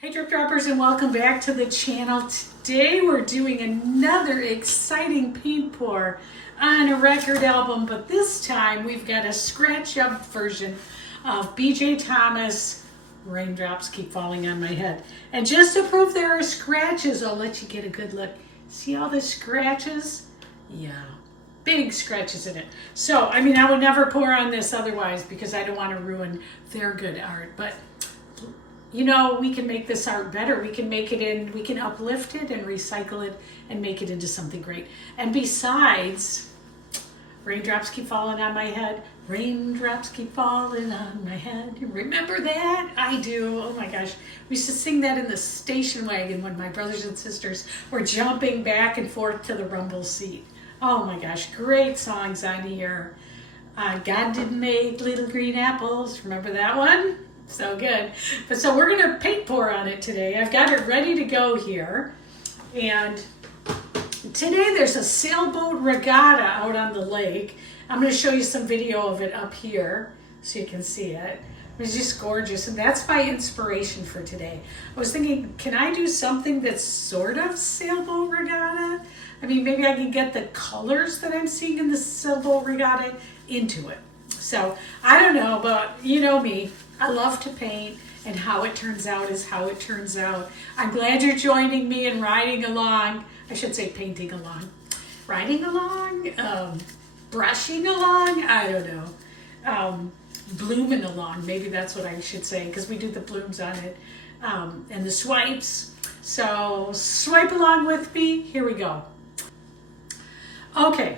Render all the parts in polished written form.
Hey Drip Droppers, and welcome back to the channel. Today we're doing another exciting paint pour on a record album, but this time we've got a scratch up version of BJ Thomas, Raindrops Keep Falling on My Head. And just to prove there are scratches, I'll let you get a good look. See all the scratches? Yeah, big scratches in it. So, I mean, I would never pour on this otherwise because I don't want to ruin their good art, but you know, we can make this art better. We can uplift it and recycle it and make it into something great. And besides, raindrops keep falling on my head. Raindrops keep falling on my head. You remember that? I do. Oh my gosh. We used to sing that in the station wagon when my brothers and sisters were jumping back and forth to the rumble seat. Oh my gosh. Great songs on here. God didn't make little green apples. Remember that one? So good. But so we're going to paint pour on it today. I've got it ready to go here. And today there's a Sailboat Regatta out on the lake. I'm going to show you some video of it up here so you can see it. It's just gorgeous. And that's my inspiration for today. I was thinking, can I do something that's sort of Sailboat Regatta? I mean, maybe I can get the colors that I'm seeing in the Sailboat Regatta into it. So I don't know, but you know me. I love to paint, and how it turns out is how it turns out. I'm glad you're joining me and riding along. I should say painting along. Riding along? Brushing along? I don't know. Blooming along. Maybe that's what I should say, because we do the blooms on it. And the swipes. So swipe along with me. Here we go. Okay,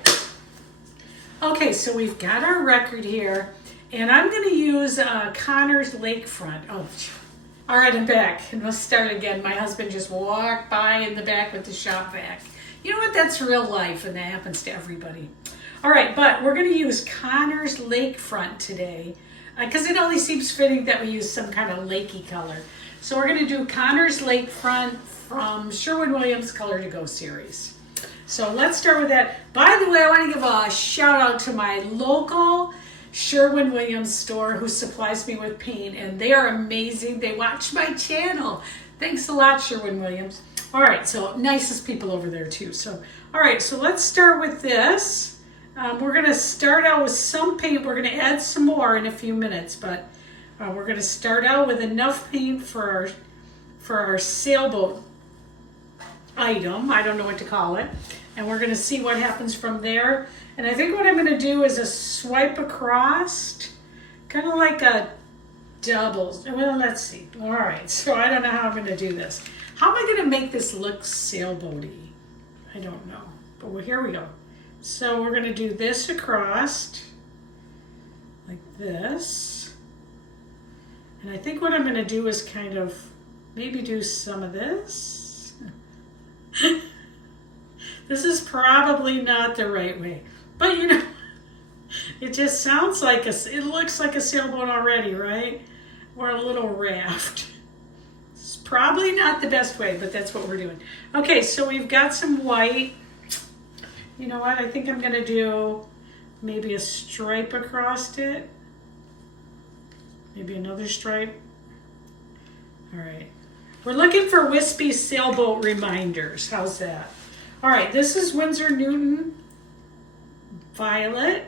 so we've got our record here. And I'm going to use Connor's Lakefront. Oh, all right, I'm back. And we'll start again. My husband just walked by in the back with the shop-vac. You know what? That's real life, and that happens to everybody. All right, but we're going to use Connor's Lakefront today because it only seems fitting that we use some kind of lakey color. So we're going to do Connor's Lakefront from Sherwin Williams Color to Go series. So let's start with that. By the way, I want to give a shout out to my local Sherwin Williams store who supplies me with paint, and they are amazing. They watch my channel. Thanks a lot, Sherwin Williams. All right, so nicest people over there too. So, all right, so let's start with this. We're going to start out with some paint. We're going to add some more in a few minutes, but we're going to start out with enough paint for our sailboat item. I don't know what to call it. And we're going to see what happens from there. And I think what I'm going to do is a swipe across, kind of like a double. Well, let's see. All right, so I don't know how I'm going to do this. How am I going to make this look sailboaty? I don't know, but here we go. So we're going to do this across, like this. And I think what I'm going to do is kind of maybe do some of this. This is probably not the right way, but you know, it just sounds like it looks like a sailboat already, right? Or a little raft. It's probably not the best way, but that's what we're doing. Okay, so we've got some white. You know what? I think I'm going to do maybe a stripe across it. Maybe another stripe. All right. We're looking for wispy sailboat reminders. How's that? All right, this is Windsor Newton Violet.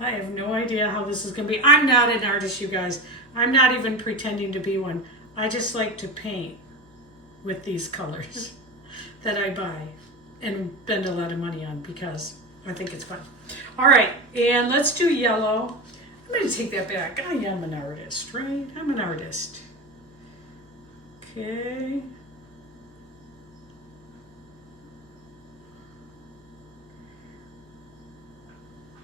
I have no idea how this is going to be. I'm not an artist, you guys. I'm not even pretending to be one. I just like to paint with these colors that I buy and spend a lot of money on because I think it's fun. All right, and let's do yellow. I'm going to take that back. I am an artist, right? I'm an artist. Okay.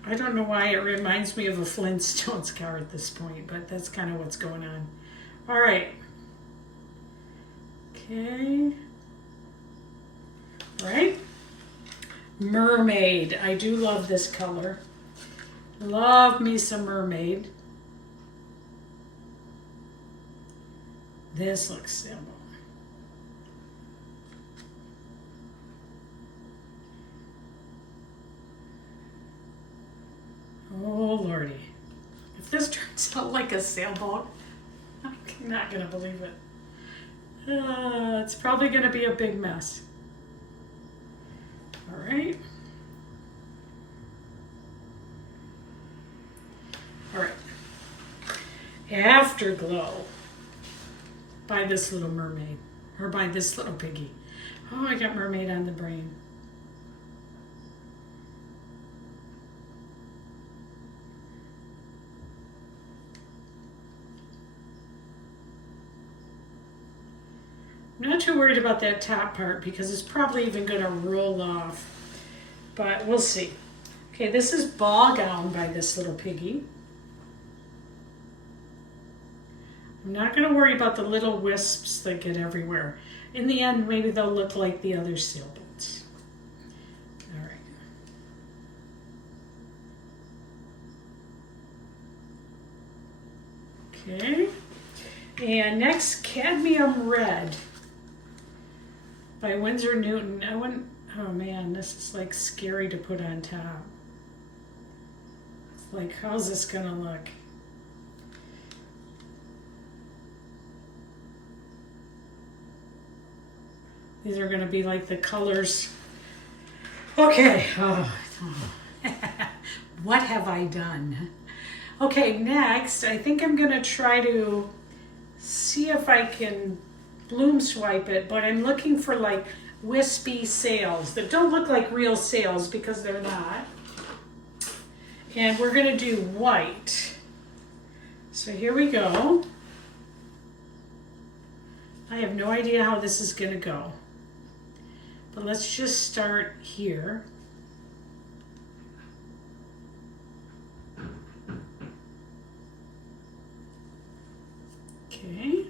I don't know why it reminds me of a Flintstones car at this point, but that's kind of what's going on. All right. Okay. All right. Mermaid. I do love this color. Love me some Mermaid. This looks simple. Oh, Lordy. If this turns out like a sailboat, I'm not gonna believe it. It's probably gonna be a big mess. All right. All right. Afterglow by this little mermaid, or by this little piggy. Oh, I got mermaid on the brain. I'm not too worried about that top part because it's probably even going to roll off, but we'll see. Okay, this is Ball Gown by this little piggy. I'm not going to worry about the little wisps that get everywhere. In the end, maybe they'll look like the other sailboats. All right. Okay. And next, Cadmium Red by Windsor Newton. I wouldn't, oh man, this is like scary to put on top. It's like, how's this going to look? These are going to be like the colors. Okay. Oh. What have I done? Okay, next, I think I'm going to try to see if I can bloom swipe it, but I'm looking for like wispy sails that don't look like real sails because they're not. And we're going to do white. So here we go. I have no idea how this is going to go. But let's just start here. Okay.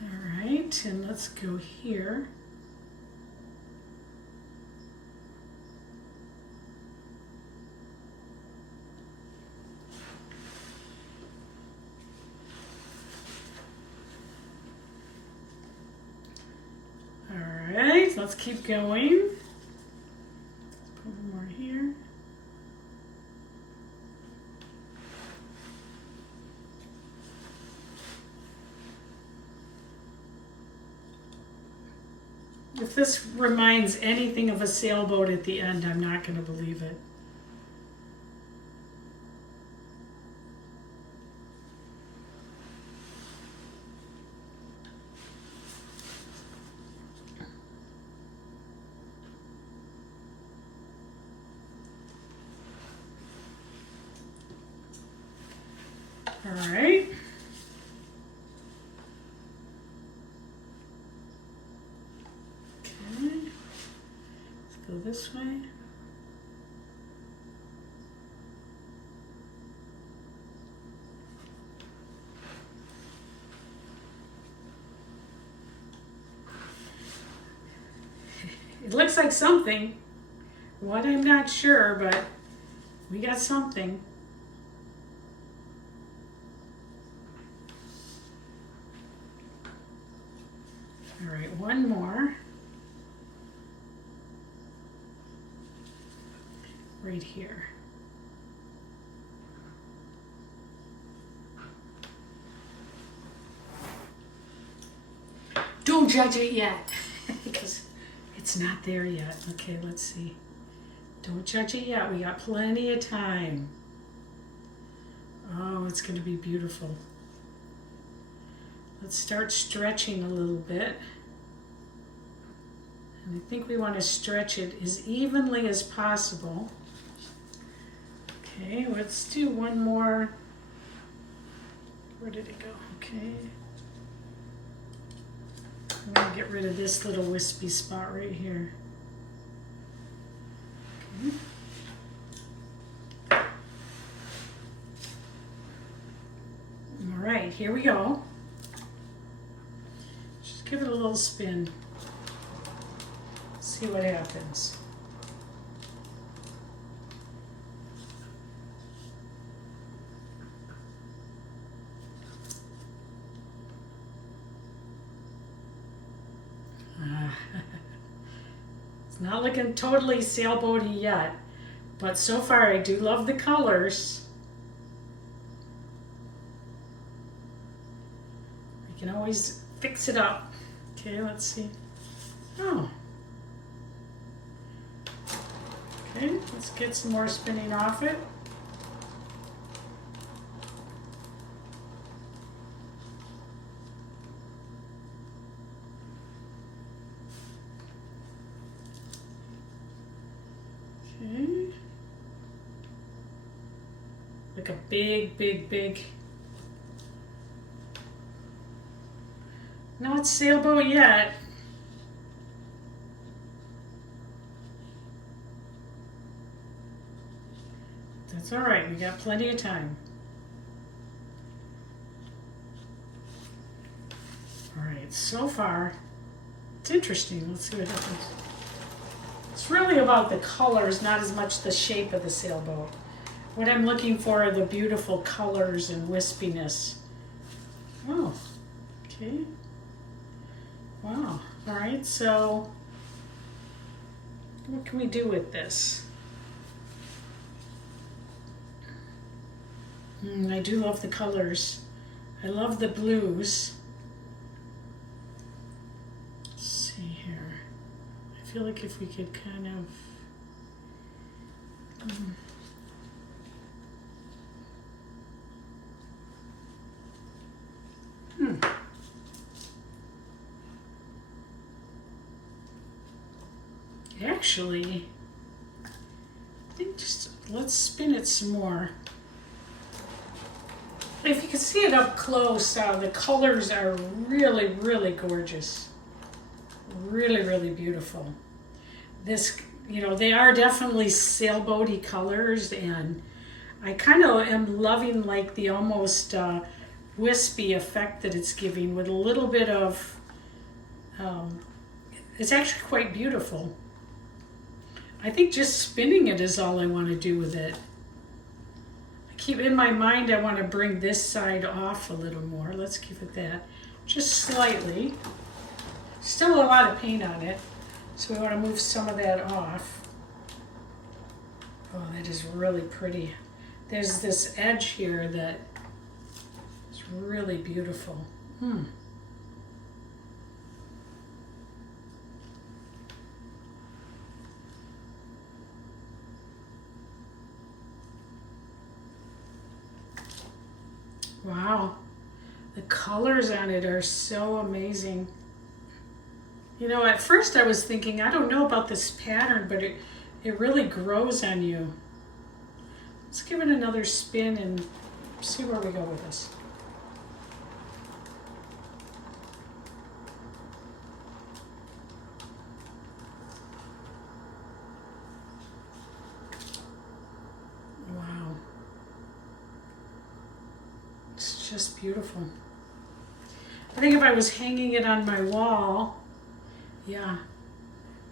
All right, and let's go here. Let's keep going. Let's put one more here. If this reminds anything of a sailboat at the end, I'm not going to believe it. All right. Okay. Let's go this way. It looks like something. What, I'm not sure, but we got something. All right, one more. Right here. Don't judge it yet, because it's not there yet. Okay, let's see. Don't judge it yet. We got plenty of time. Oh, it's going to be beautiful. Let's start stretching a little bit. And I think we want to stretch it as evenly as possible. Okay, let's do one more. Where did it go? Okay. I'm going to get rid of this little wispy spot right here. Okay. All right, here we go. Just give it a little spin. See what happens. It's not looking totally sailboaty yet, but so far I do love the colors. I can always fix it up. Okay, let's see. Oh. Okay, let's get some more spinning off it. Okay. Like a big, big, big. Not sailboat yet. That's all right, we got plenty of time. All right, so far, it's interesting. Let's see what happens. It's really about the colors, not as much the shape of the sailboat. What I'm looking for are the beautiful colors and wispiness. Oh, okay. Wow, all right, so what can we do with this? I do love the colors. I love the blues. Let's see here. I feel like if we could kind of Actually, I think just let's spin it some more. If you can see it up close, the colors are really, really gorgeous. Really, really beautiful. This, they are definitely sailboaty colors, and I kind of am loving like the almost wispy effect that it's giving with a little bit of, it's actually quite beautiful. I think just spinning it is all I want to do with it. Keep in my mind, I want to bring this side off a little more. Let's give it that, just slightly. Still a lot of paint on it, so we want to move some of that off. Oh, that is really pretty. There's this edge here that is really beautiful. Wow, the colors on it are so amazing. At first I was thinking, I don't know about this pattern, but it really grows on you. Let's give it another spin and see where we go with this. Wow. It's just beautiful. I think if I was hanging it on my wall, yeah,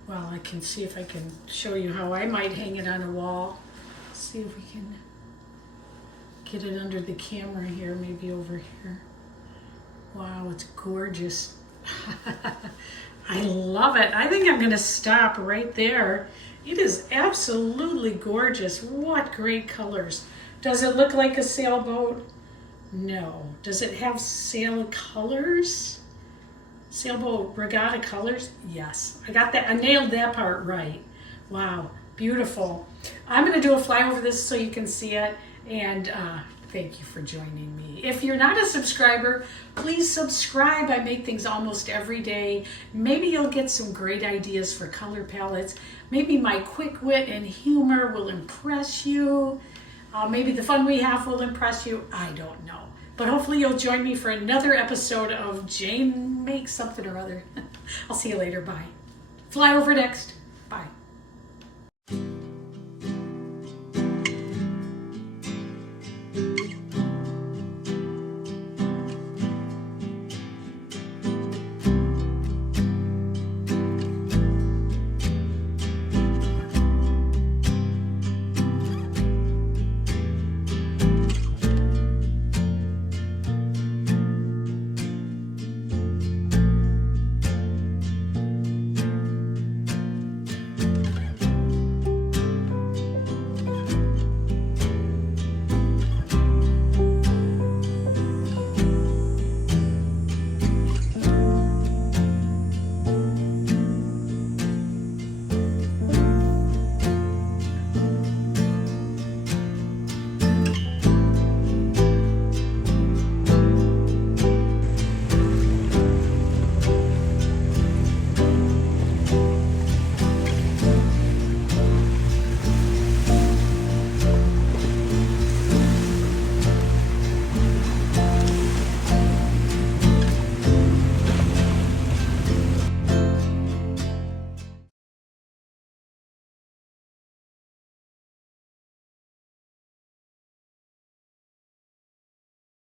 well, I can see if I can show you how I might hang it on a wall. See if we can get it under the camera here, maybe over here. Wow, it's gorgeous. I love it. I think I'm gonna stop right there. It is absolutely gorgeous. What great colors. Does it look like a sailboat? No. Does it have sail colors? Sailboat Regatta colors? Yes. I got that. I nailed that part right. Wow. Beautiful. I'm going to do a fly over this so you can see it. And thank you for joining me. If you're not a subscriber, please subscribe. I make things almost every day. Maybe you'll get some great ideas for color palettes. Maybe my quick wit and humor will impress you. Maybe the fun we have will impress you. I don't know. But hopefully you'll join me for another episode of Jane Makes Something or Other. I'll see you later. Bye. Fly over next. Bye.